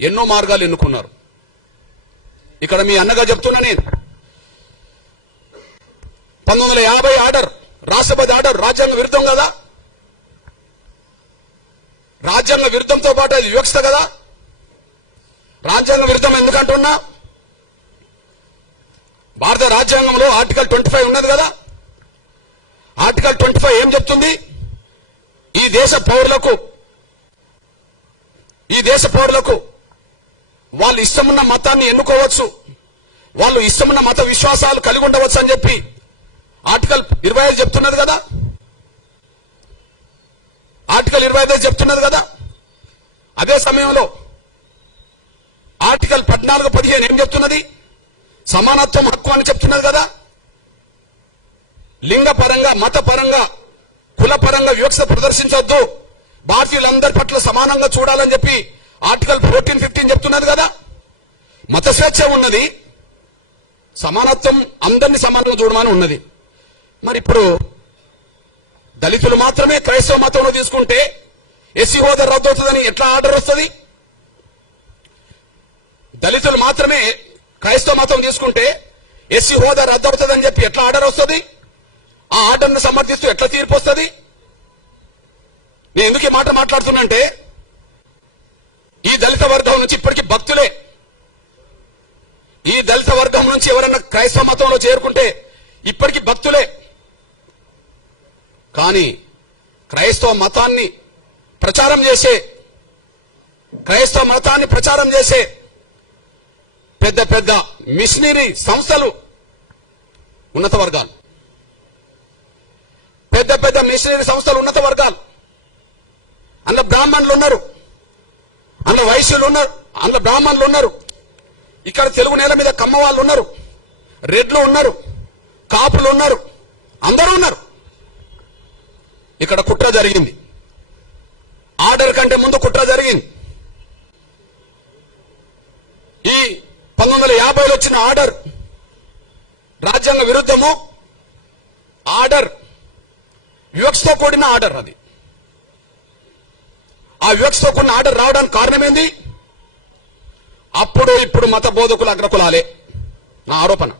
ఎన్నో మార్గాలు ఎన్నుకున్నారు. ఇక్కడ మీ అన్నగా చెప్తున్నా నేను 1950 ఆర్డర్, రాష్ట్రపతి ఆర్డర్ రాజ్యాంగ విరుద్ధం కదా. రాజ్యాంగ విరుద్ధంతో పాటు అది వివక్షత కదా. రాజ్యాంగ విరుద్ధం ఎందుకంటున్నా, భారత రాజ్యాంగంలో ఆర్టికల్ 25 ఉన్నది కదా. ఆర్టికల్ 25 ఏం చెప్తుంది? ఈ దేశ పౌరులకు వాళ్ళు ఇష్టమున్న మతాన్ని ఎన్నుకోవచ్చు, వాళ్ళు ఇష్టమున్న మత విశ్వాసాలు కలిగి ఉండవచ్చు అని చెప్పి ఆర్టికల్ 25 చెప్తున్నది కదా. ఆర్టికల్ 25 చెప్తున్నది కదా. అదే సమయంలో ఆర్టికల్ 14, 15 ఏం చెప్తున్నది? సమానత్వం హక్కు అని చెప్తున్నది కదా. లింగపరంగా, మతపరంగా, కులపరంగా వివక్ష ప్రదర్శించొద్దు, భారతీయులందరి పట్ల సమానంగా చూడాలని చెప్పి ఆర్టికల్ 14, 15 చెప్తున్నది కదా. మత స్వేచ్ఛ ఉన్నది, సమానత్వం అందరినీ సమానంగా చూడమని ఉన్నది. మరి ఇప్పుడు దళితులు మాత్రమే క్రైస్తవ మతంలో తీసుకుంటే ఎస్సీ హోదా రద్దు అవుతుందని ఎట్లా ఆర్డర్ వస్తుంది? దళితులు మాత్రమే క్రైస్తవ మతం తీసుకుంటే ఎస్సీ హోదా రద్దు అవుతుందని చెప్పి ఎట్లా ఆర్డర్ వస్తుంది? ఆ ఆర్డర్ను సమర్థిస్తూ ఎట్లా తీర్పు వస్తుంది? నేను ఎందుకు ఈ మాట మాట్లాడుతున్నంటే, ఈ దళిత వర్గం నుంచి ఇప్పటికీ భక్తులే. ఈ దళిత వర్గం నుంచి ఎవరన్నా క్రైస్తవ మతంలో చేరుకుంటే ఇప్పటికీ భక్తులే. కానీ క్రైస్తవ మతాన్ని ప్రచారం చేసే పెద్ద పెద్ద మిషనరీ సంస్థలు ఉన్నత వర్గాలు, పెద్ద మిషనరీ సంస్థలు ఉన్నత వర్గాలు. అందులో బ్రాహ్మణులు ఉన్నారు, అందులో వైశ్యులు ఉన్నారు, అందులో బ్రాహ్మణులు ఉన్నారు. ఇక్కడ తెలుగు నేల మీద కమ్మ వాళ్ళు ఉన్నారు, రెడ్లు ఉన్నారు, కాపులు ఉన్నారు, అందరూ ఉన్నారు. ఇక్కడ కుట్ర జరిగింది. ఆర్డర్ కంటే ముందు కుట్ర జరిగింది. ఈ 1950లో వచ్చిన ఆర్డర్ రాజ్యాంగ విరుద్ధము. ఆర్డర్ వివక్షతో కూడిన ఆర్డర్. అది ఆ వివక్షతో కూడిన ఆర్డర్ రావడానికి కారణమేంది? అప్పుడు ఇప్పుడు మత బోధకులు అగ్రకులాలే నా ఆరోపణ.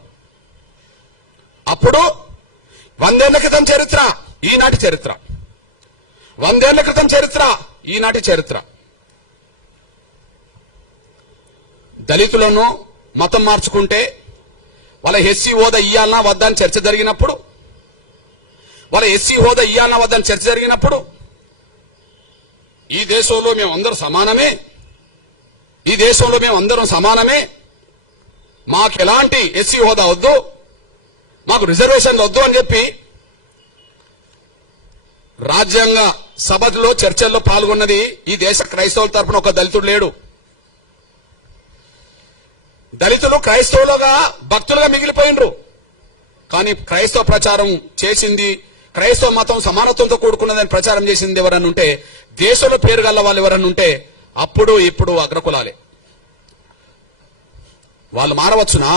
అప్పుడు 100 ఏళ్ల క్రితం చరిత్ర, ఈనాటి చరిత్ర. 100 ఏళ్ల క్రితం చరిత్ర, ఈనాటి చరిత్ర. దళితులను మతం మార్చుకుంటే వాళ్ళ ఎస్సీ హోదా ఇయ్యాలన్నా వద్దా అని చర్చ జరిగినప్పుడు, ఈ దేశంలో మేము అందరం సమానమే, మాకు ఎలాంటి ఎస్సీ హోదా వద్దు, మాకు రిజర్వేషన్లు వద్దు అని చెప్పి రాజ్యాంగ సభలో చర్చల్లో పాల్గొన్నది ఈ దేశ క్రైస్తవుల తరపున ఒక దళితుడు లేడు. దళితులు క్రైస్తవులుగా భక్తులుగా మిగిలిపోయినరు. కానీ క్రైస్తవ ప్రచారం చేసింది, క్రైస్తవ మతం సమానత్వంతో కూడుకున్నదని ప్రచారం చేసింది ఎవరన్నా ఉంటే, దేశంలో పేరు గల్ల వాళ్ళు ఎవరన్నా ఉంటే అప్పుడు ఇప్పుడు అగ్రకులాలే. వాళ్ళు మారవచ్చునా?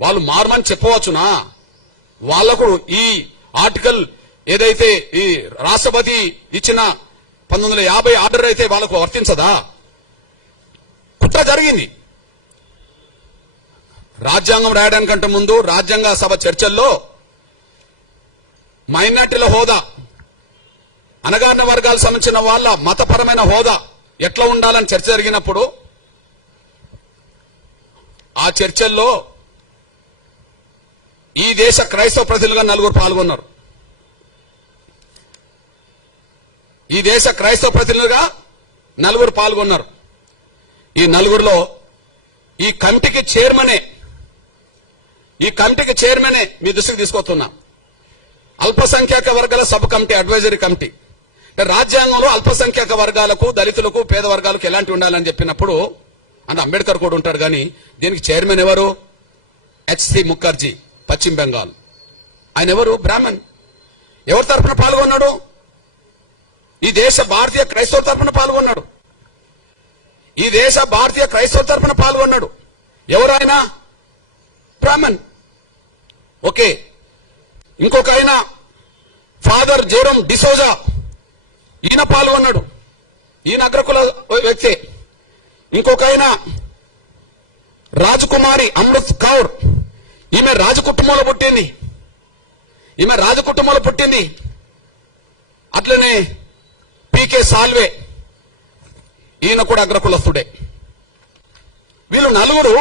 వాళ్ళు మారమని చెప్పవచ్చునా? వాళ్లకు ఈ ఆర్టికల్ ఏదైతే ఈ రాష్ట్రపతి ఇచ్చిన 1950 ఆర్డర్ అయితే వాళ్ళకు వర్తించదా? కుట్ర జరిగింది. రాజ్యాంగం రాయడానికంటే ముందు రాజ్యాంగ సభ చర్చల్లో మైనార్టీల హోదా, అణగారిన వర్గాలకు సంబంధించిన వాళ్ళ మతపరమైన హోదా ఎట్లా ఉండాలని చర్చ జరిగినప్పుడు ఆ చర్చల్లో ఈ దేశ క్రైస్తవ ప్రతినిధులుగా 4 పాల్గొన్నారు. ఈ దేశ క్రైస్తవ ప్రతినిధులుగా 4 పాల్గొన్నారు. ఈ 4లో ఈ కమిటీకి చైర్మనే మీ దృష్టికి తీసుకొస్తున్నా. అల్పసంఖ్యాక వర్గాల సబ్ కమిటీ, అడ్వైజరీ కమిటీ. రాజ్యాంగంలో అల్పసంఖ్యాక వర్గాలకు, దళితులకు, పేద వర్గాలకు ఎలాంటి ఉండాలని చెప్పినప్పుడు అంటే అంబేద్కర్ కూడా ఉంటాడు. కానీ దీనికి చైర్మన్ ఎవరు? హెచ్సి ముఖర్జీ, పశ్చిమ బెంగాల్. ఆయన ఎవరు? బ్రాహ్మణ్. ఎవరి తరఫున పాల్గొన్నాడు? ఈ దేశ భారతీయ క్రైస్తవ తరఫున పాల్గొన్నాడు. ఎవరు ఆయన? బ్రాహ్మణ్. ఓకే. ఇంకొక ఆయన ఫాదర్ జెరోమ్ డిసోజా, ఈయన పాల్గొన్నాడు. ఈయన అగ్రకుల వ్యక్తి. ఇంకొక ఆయన రాజకుమారి అమృత్ కౌర్, ఈమె రాజకుటుంబంలో పుట్టింది. అట్లనే పీకే సాల్వే, ఈయన కూడా అగ్రకులస్తుడే. వీళ్ళు నలుగురు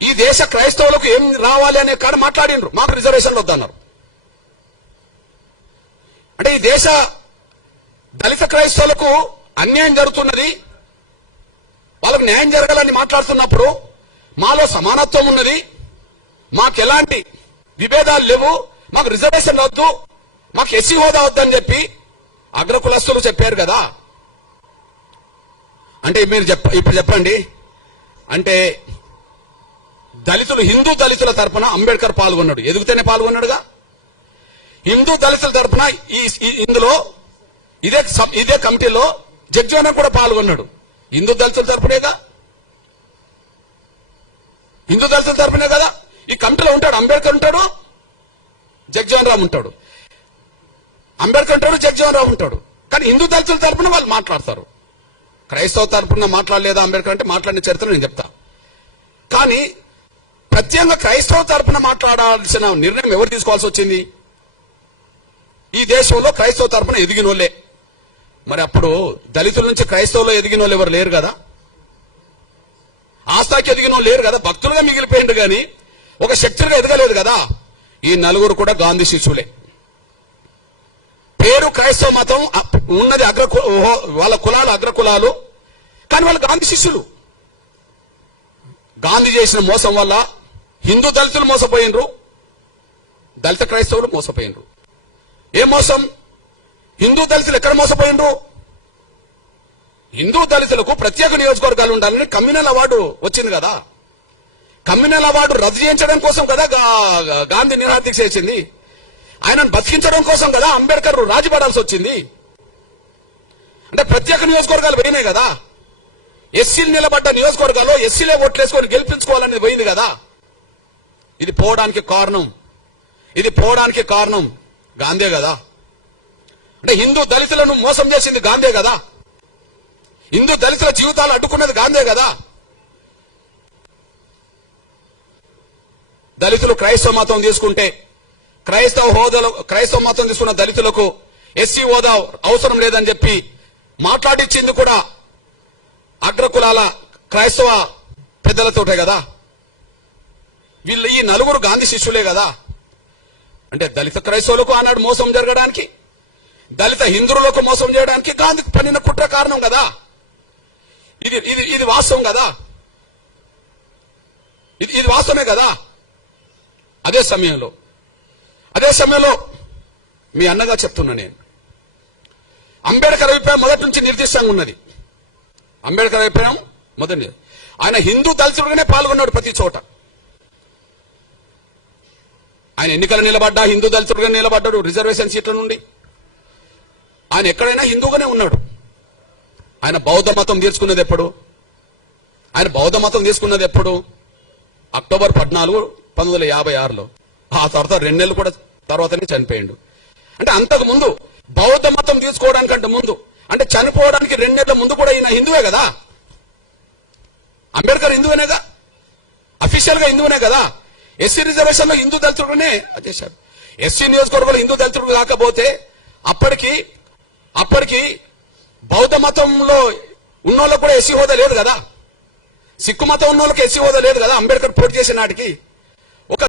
ఈ దేశ క్రైస్తవులకు ఏం రావాలి అనే కాడ మాట్లాడిండ్రు, మాకు రిజర్వేషన్లు వద్దన్నారు. అంటే ఈ దేశ దళిత క్రైస్తవులకు అన్యాయం జరుగుతున్నది, వాళ్ళకు న్యాయం జరగాలని మాట్లాడుతున్నప్పుడు మాలో సమానత్వం ఉన్నది, మాకు ఎలాంటి విభేదాలు లేవు, మాకు రిజర్వేషన్ వద్దు, మాకు ఎస్సీ హోదా వద్దని చెప్పి అగ్రకులస్తులు చెప్పారు కదా. అంటే మీరు ఇప్పుడు చెప్పండి, అంటే దళితులు హిందూ దళితుల తరపున అంబేద్కర్ పాల్గొన్నాడు, ఎదుగుతూనే పాల్గొన్నాడుగా. హిందూ దళితుల తరపున ఇందులో ఇదే కమిటీలో జగ్జీవన్ కూడా పాల్గొన్నాడు, హిందూ దళితుల తరపునే కదా. ఈ కమిటీలో ఉంటాడు అంబేద్కర్ ఉంటాడు, జగ్జీవన్ రామ్ ఉంటాడు. కానీ హిందూ దళితుల తరపున వాళ్ళు మాట్లాడతారు. క్రైస్తవ తరపున మాట్లాడలేదా అంబేద్కర్ అంటే మాట్లాడిన చరిత్ర నేను చెప్తా. కానీ ప్రత్యేకంగా క్రైస్తవ తరపున మాట్లాడాల్సిన నిర్ణయం ఎవరు తీసుకోవాల్సి వచ్చింది? ఈ దేశంలో క్రైస్తవ తరపున ఎదిగిన వాళ్ళే. మరి అప్పుడు దళితుల నుంచి క్రైస్తవులో ఎదిగిన వాళ్ళు ఎవరు లేరు కదా, ఆస్థాకి ఎదిగిన వాళ్ళు లేరు కదా, భక్తులుగా మిగిలిపోయిండు కానీ ఒక శక్తులుగా ఎదగలేదు కదా. ఈ నలుగురు కూడా గాంధీ శిష్యులే. పేరు క్రైస్తవ మతం ఉన్నది, వాళ్ళ కులాలు అగ్రకులాలు, కానీ వాళ్ళు గాంధీ శిష్యులు. గాంధీ చేసిన మోసం వల్ల హిందూ దళితులు మోసపోయినరు, దళిత క్రైస్తవులు మోసపోయినరు. ఏం మోసం? హిందూ దళితులు ఎక్కడ మోసపోయినరు? హిందూ దళితులకు ప్రత్యేక నియోజకవర్గాలు ఉండాలని కమ్యూనల్ అవార్డు వచ్చింది కదా. కమ్యూనల్ అవార్డు రద్దు చేయించడం కోసం కదా గాంధీ నిరాదీక్ష చేసింది. ఆయనను బతికించడం కోసం కదా అంబేద్కర్ రాజీపడాల్సి వచ్చింది. అంటే ప్రత్యేక నియోజకవర్గాలు పోయినాయి కదా. ఎస్సీలు నిలబడ్డ నియోజకవర్గాల్లో ఎస్సీలే ఓట్లేసుకొని గెలిపించుకోవాలని పోయింది కదా. ఇది పోవడానికి కారణం గాంధీ కదా. అంటే హిందూ దళితులను మోసం చేసింది గాంధీ కదా. హిందూ దళితుల జీవితాలు అడ్డుకున్నది గాంధీ కదా. దళితులు క్రైస్తవ మతం తీసుకుంటే, క్రైస్తవ మతం తీసుకున్న దళితులకు ఎస్సీ హోదా అవసరం లేదని చెప్పి మాట్లాడిచ్చింది కూడా అగ్రకులాల క్రైస్తవ పెద్దలతోటే కదా. వీళ్ళు ఈ నలుగురు గాంధీ శిష్యులే కదా. అంటే దళిత క్రైస్తవులకు ఆనాడు మోసం జరగడానికి, దళిత హిందువులకు మోసం చేయడానికి గాంధీ పన్నిన కుట్ర కారణం కదా. ఇది వాస్తవం కదా, ఇది వాస్తవమే కదా. అదే సమయంలో మీ అన్నగా చెప్తున్నా నేను, అంబేద్కర్ అభిప్రాయం మొదటి నుంచి నిర్దిష్టంగా ఉన్నది. అంబేద్కర్ అభిప్రాయం మొదటి, ఆయన హిందూ దళితుడుగానే పాల్గొన్నాడు ప్రతి చోట. ఆయన ఎన్నికలు నిలబడ్డా హిందూ దళితుడుగా నిలబడ్డాడు, రిజర్వేషన్ సీట్ల నుండి. ఆయన ఎక్కడైనా హిందూగానే ఉన్నాడు. ఆయన బౌద్ధ మతం తీసుకున్నది ఎప్పుడు? అక్టోబర్ 14, 1956లో. ఆ తర్వాత 2 నెలలు కూడా తర్వాతనే చనిపోయిండు. అంటే అంతకు ముందు బౌద్ధ మతం తీసుకోవడానికంటే ముందు, అంటే చనిపోవడానికి 2 నెలల ముందు కూడా ఈయన హిందువే కదా. అంబేద్కర్ హిందువునేగా, అఫీషియల్ గా హిందువునే కదా. ఎస్సీ రిజర్వేషన్ లో హిందూ దళితుడునే చేశాడు. ఎస్సీ నియోజకవర్గంలో హిందూ దళితుడు కాకపోతే అప్పటికి బౌద్ధ మతంలో ఉన్నోళ్ళకు కూడా ఎస్సీ హోదా లేదు కదా. సిక్కు మతం ఉన్నోళ్ళకి ఎస్సీ హోదా లేదు కదా అంబేద్కర్ పోటీ చేసిన నాటికి.